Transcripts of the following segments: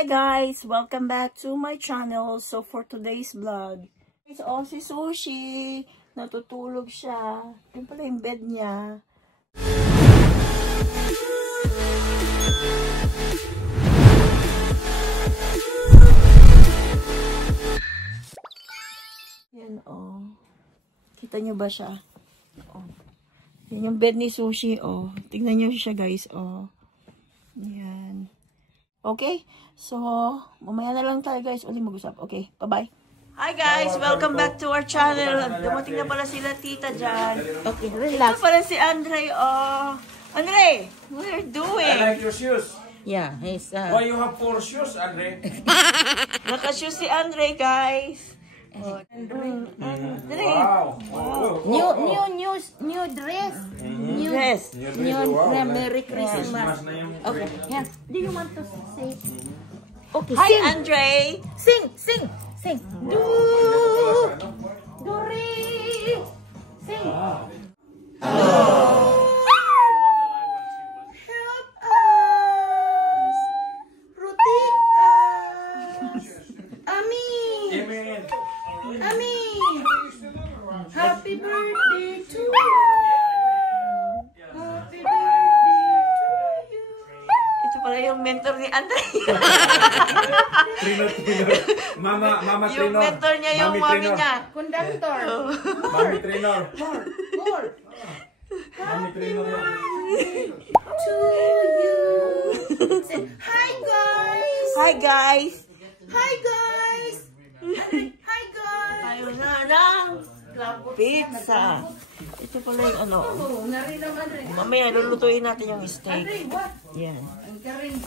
Hi guys! Welcome back to my channel. So for today's vlog, it's all si Sushi. Natutulog siya. Yun pala yung bed niya. Yan Kita niyo ba siya? Yan yung bed ni Sushi Tingnan niyo siya guys Yan. Okay? So, mamaya na lang tayo guys ulit mag-usap. Okay, bye-bye. Hi guys! Welcome back to our channel. Dumating na pala sila tita dyan. Okay, relax. Ito pala si Andre. Andre, what are you doing? I like your shoes. Yeah, he's Why you have 4 shoes, Andre? Naka-shoes si Andre guys. Andre. Wow. New dress. New dress. Merry Christmas. Okay. Yeah. Do you want to say? Okay. Hi sing. Andre. Sing. Do re. Sing. Help us. Ruti us. Amin. Happy birthday to you. Happy birthday to you. Ito pala yung mentor ni Andre. Trainer. Mama Yung trainer. mentor niya, yung mami niya. Conductor. Mami trainer. More. Mami trainer. To you. Say, hi guys. Hi guys. Hi guys. Hi guys. Tayo na ng pizza. Ito pala yung mamaya lulutuin natin yung steak. Yan.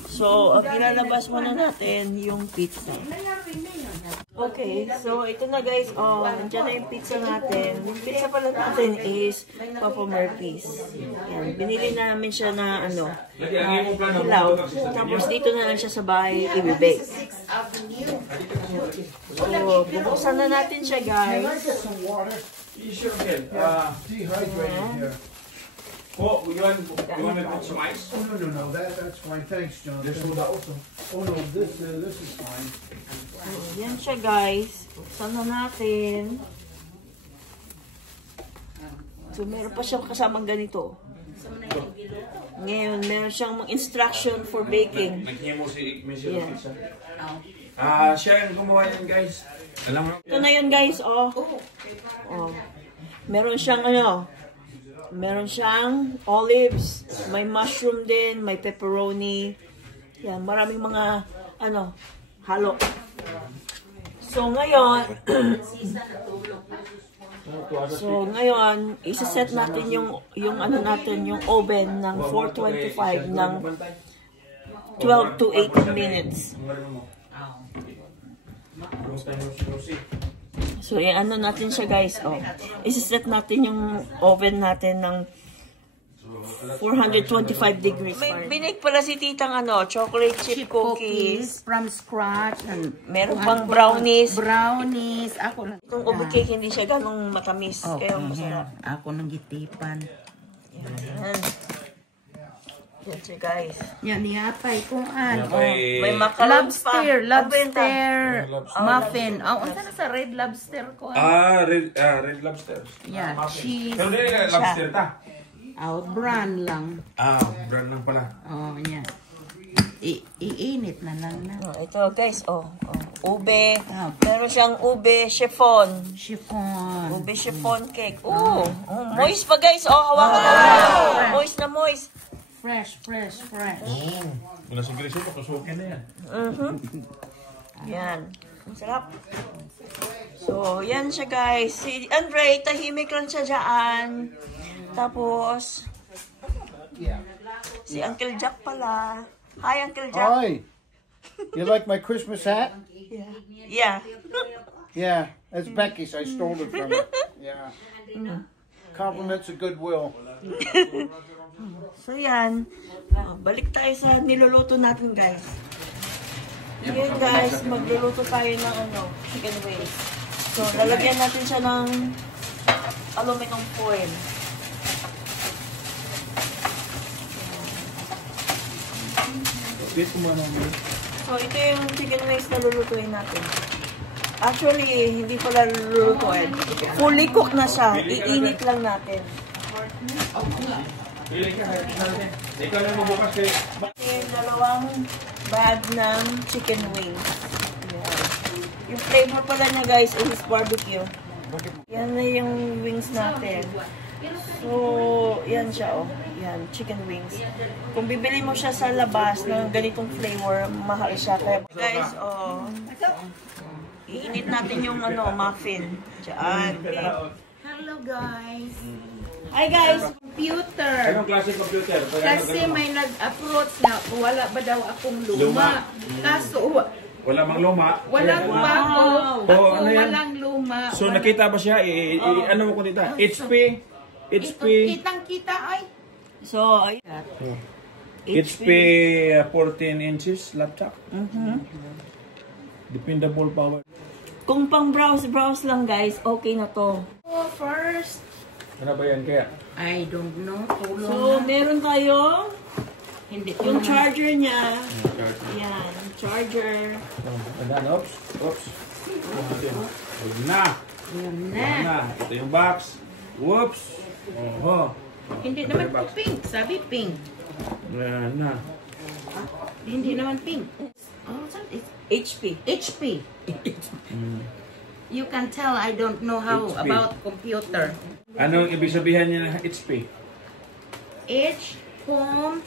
So, ilalabas muna natin yung pizza. Okay, so ito na guys. Nandiyan na yung pizza natin. Yung pizza pala natin is Papa Murphy's. Yan. Binili namin siya na hilaw. Tapos dito na lang siya sa bahay i-bake. So, bubuksan na natin siya guys. Dehydrated here. Oh, you want me to put some ice? Oh, no, that's fine. Thanks, John. There's soda also. Oh, no, this is fine. Yan siya guys. Buksan na natin. So, meron pa siyang kasamang ganito. Ngayon, meron siyang instruction for baking. Yeah. Siya yung gumawa yan guys. Alam mo? Ito na yun guys, Meron siyang meron siyang olives, may mushroom din, may pepperoni. Yan, maraming mga halo. So ngayon, isa-set natin yung oven ng 425 ng 12 to 18 minutes. So, natin siya guys. Isa-set natin yung oven natin ng 425 degrees. May binake pala si titang chocolate chip cookies. From scratch. Meron pang brownies. Ako lang. Itong ube cake hindi siya ganong matamis. Kaya masarap. Ako nang gitipan. Yan. Yan siya guys. Yan, niyapay kung may macarons pa. Lobster muffin. Unsa na sa red lobster ko? Red lobster. Yeah, cheese. Pero hindi lobster ta. Brand lang. Brand lang pala. Yan. Iinit na lang na. Ito guys, ube. Meron siyang ube chiffon. Ube chiffon cake. Moist pa guys. Hawakan na. Moist na moist. Fresh. Wala sa griso, pakasukin na yan. Yan. Masarap. So, yan siya guys. Si Andre, tahimik lang siya dyan. Tapos, si Uncle Jack pala. Hi, Uncle Jack. Hi. You like my Christmas hat? Yeah. Yeah, that's Becky's. I stole it from her. Yeah. Compliments of goodwill. So yan, balik tayo sa niluluto natin guys. Ngayon guys, magluluto tayo ng chicken wings. So lalagyan natin siya ng aluminum foil. Dito mo naman. So, ito yung chicken wings na lulutuin natin. Actually, hindi pala lulutuin. Fully cooked na siya. Iinit lang natin. Ikaw na mabukas kayo. Yung dalawang bag ng chicken wings. Yan. Yung flavor pala niya guys is barbecue. Yan na yung wings natin. So, yan siya oh. Yan, chicken wings. Kung bibili mo siya sa labas ng ganitong flavor, mahal siya. Kaya guys, oh. Iinit natin yung muffin. Diyan. Hello guys. Hi guys! Computer. Anong klase computer? Kasi may nag-approach na wala ba daw akong luma. Kaso Wala mang luma. walang bago. Oh, ano yan? Walang luma. So nakita ba siya? Ano mo kung dito? HP. Kitang-kita ay. So, ayun. HP 14 inches laptop. Dependable power. Kung pang browse lang guys, okay na to. Oh, first. Ano ba yan kaya? I don't know. Tulong So, na. meron tayo Hindi ko yung naman- charger niya. Yan, charger. Oops. Ayun na. Yan Ayun na. na. Ito yung box. Whoops. Oho. Hindi naman po pink. Sabi pink. Ayan na. Hindi naman pink. Oh, it's HP. HP. You can tell I don't know how HP. about computer. Anong ibig sabihin niya ng HP? H, phone.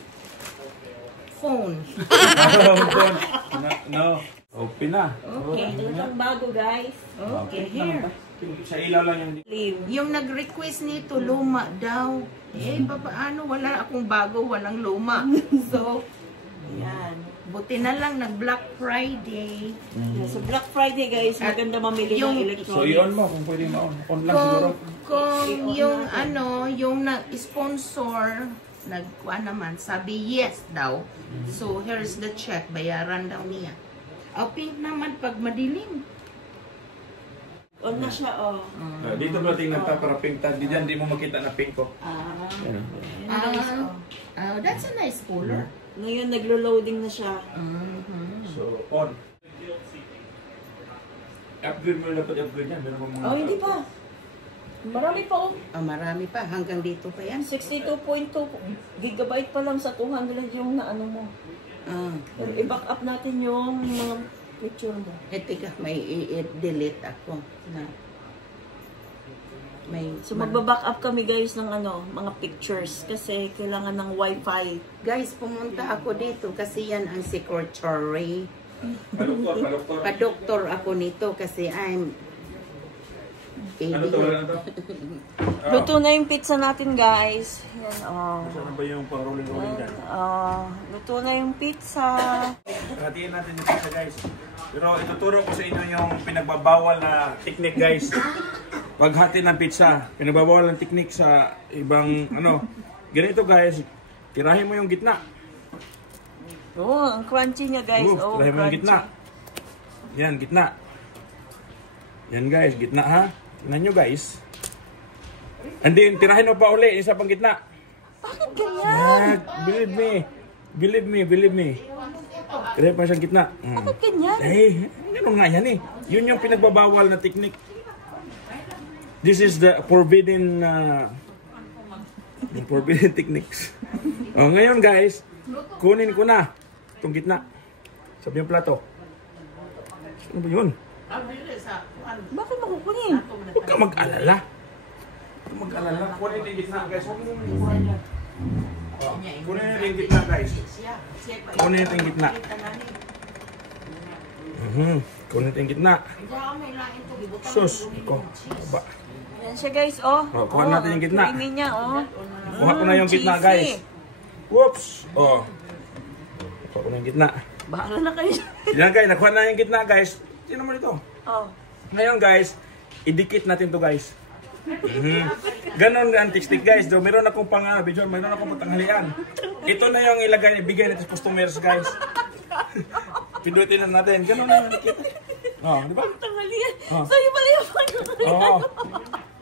No. Open na. Okay. Ito ang bago guys. Okay, here. Sa ilaw lang yung... Leave. Yung nag-request nito, luma daw. Eh, paano? Wala akong bago, walang luma. So, Yan. buti na lang nag-Black Friday. Yeah, so Black Friday guys, maganda mamili Yung- ng So electronics. i-on mo kung pwede ma-on. On lang siguro. Kung yung yung nag-sponsor, nagkuha naman, sabi yes daw. So, here's the check. Bayaran daw niya. Oh, pink naman pag madilim. On na siya oh. Dito ba tingnan ta para pink tag. Di mo makita na pink ko. Yan guys oh. That's a nice color. Ngayon naglo-loading na siya. So, on. Upgrade mo na dapat upgrade yan. Meron mo mga... Oh, hindi pa. Marami pa oh. Marami pa. Hanggang dito pa yan. 62.2 gigabyte pa lang sa 200 yung naano mo. Pero i-back up natin yung mga picture mo. Teka, may i-delete ako. So magba-back up kami guys ng mga pictures kasi kailangan ng wifi. Guys, pumunta ako dito kasi yan ang secretary. Padoktor. Pa-doktor ako nito kasi I'm Ano to? Ano to? Luto na yung pizza natin guys. Yan oh. Ano ba yung pang-rolling-rolling dyan? Luto na yung pizza. Hatiin natin yung pizza guys. Pero ituturo ko sa inyo yung pinagbabawal na technique guys. Paghati ng pizza, pinagbabawal ng technique sa ibang ganito guys, tirahin mo yung gitna. Oh, ang crunchy niya guys. Oh, Tirahin mo yung crunchy. gitna. Yan, gitna. Yan guys, gitna ha. Tingnan nyo guys. And then, tirahin mo pa uli, isa pang gitna. Bakit ganyan? Believe me. Tirahin pa siyang gitna. Bakit ganyan? Eh, ganun nga yan eh. Yun yung pinagbabawal na technique. This is the forbidden techniques. Oh, ngayon guys, kunin ko na itong gitna. Sabi yung plato. Ano ba yun? Bakit makukunin? Huwag ka mag-alala. Kunin yung gitna guys. Kunin yung gitna guys. Kunin yung gitna. Kunin yung gitna. Sus. Ba. Yan siya guys, oh. Kuha natin yung gitna. Creamy niya, oh. Kuha ko na yung gitna Cheesy. guys. Whoops. Oh. Kuha ko na yung gitna. Bahala na kayo. Yan guys, nakuha na yung gitna guys. Sino mo ito? Oh. Ngayon guys, idikit natin to guys. Ganon ang stick guys. Do, meron akong video, meron akong patanghalian. Ito na yung ibigay natin sa customers guys. Pindutin na natin. Ganon na yung dikit. Oh, di ba? Tanghalian. Oh. Sa'yo pala yung Oo.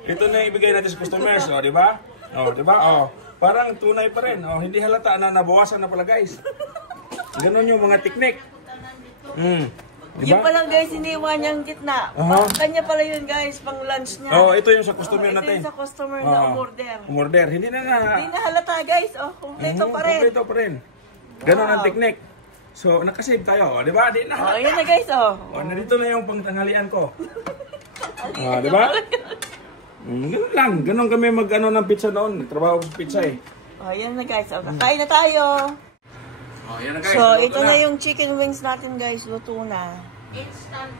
Ito na yung ibigay natin sa customers, oh, di ba? Oh, di ba? Oh, parang tunay pa rin. Oh, hindi halata na nabawasan na pala, guys. Ganun yung mga technique. Diba? Yun pa lang guys, iniwan niyang gitna. Kanya pala yun guys, pang lunch niya. Oh, ito yung sa customer Ito natin. yung sa customer na umorder. Umorder. Hindi na Hindi na halata guys. Oh, kompleto pa rin. Kompleto pa rin. Ganon ang technique. So, nakasave tayo. Di ba? Di na. Oh, yun na guys. Oh. Nandito na yung pangtanghalian ko. Di ba? Ganun lang. Ganon kami mag-ano ng pizza noon. Nagtrabaho ko sa pizza eh. Oh, yan na guys. Oh, kakain na tayo. Oh, yan na guys. So, ito na yung chicken wings natin guys. Luto na. Instant.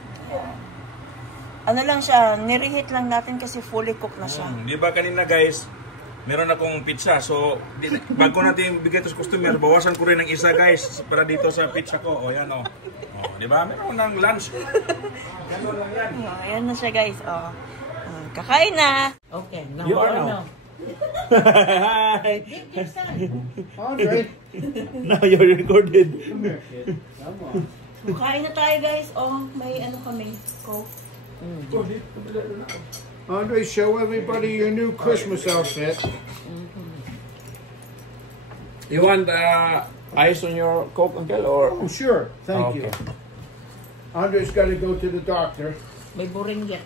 Ano lang siya, nireheat lang natin kasi fully cooked na siya. Di ba kanina guys, meron akong pizza. So, bago natin bigay ito sa customer, bawasan ko rin ng isa guys para dito sa pizza ko. O yan o. Di ba? Meron ng lunch. Ganun lang yan. Oh, ayan na siya guys. Oh. Kakain na. Okay, now You are now. Hi. Andre, Now you're recorded. come here, kid. Come on. Kain na tayo guys. Oh, may ano kami. Coke. Andre, show everybody your new Christmas outfit. You want ice on your Coke, uncle, or? Oh, sure. Thank you. Andre's got to go to the doctor. May buring yet.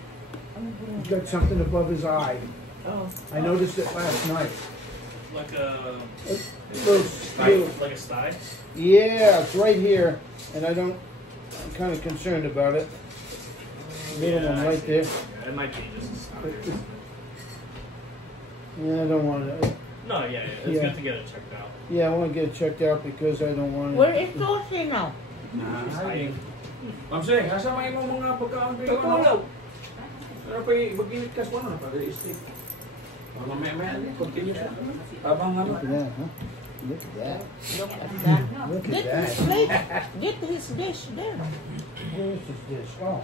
He's got something above his eye. Oh. I noticed it last night. Like a Like a sty? Yeah, it's right here, and I'm kind of concerned about it. Little one right there. Yeah, it might change. It's not Yeah, I don't want to. No, yeah, it's Yeah. good to get it checked out. Yeah, I want to get it checked out because I don't want Where to. is Tosi now? He's hiding. Ma'am Seng, kasama yung mga pagkaon kayo. Tutulog. Ano pa mag-init ka sa ano? Pag-i-stick. Mamaya-maya, continue siya. Habang ano. Look at that, huh? Look at that. Look at that. Look at Get that. his plate. Get his dish there. Where's this dish? Oh.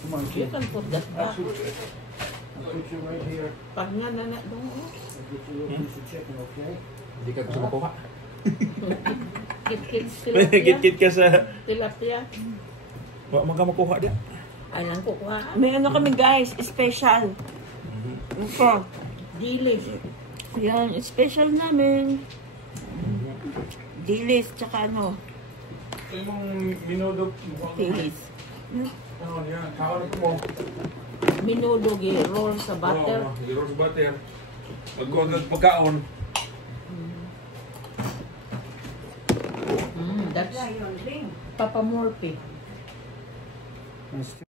Come on, You kid. can put that back. I'll put you right here. Pag nga na doon. I'll get you a little piece of chicken, okay? Hindi ka gusto makuha. Kit-kit tilapia. Git-git ka sa... Tilapia. Wala man ka makuha din. Ay lang kukuha. May ano kami guys, special. Ito. Dilish. Yan, special namin. Dilis, tsaka ano, Ito yung minudo. tilis. Ano yan? Kaon mo. Minudo roll sa butter. Gyros butter. Magkaon. That's Papa Morphy. Nice.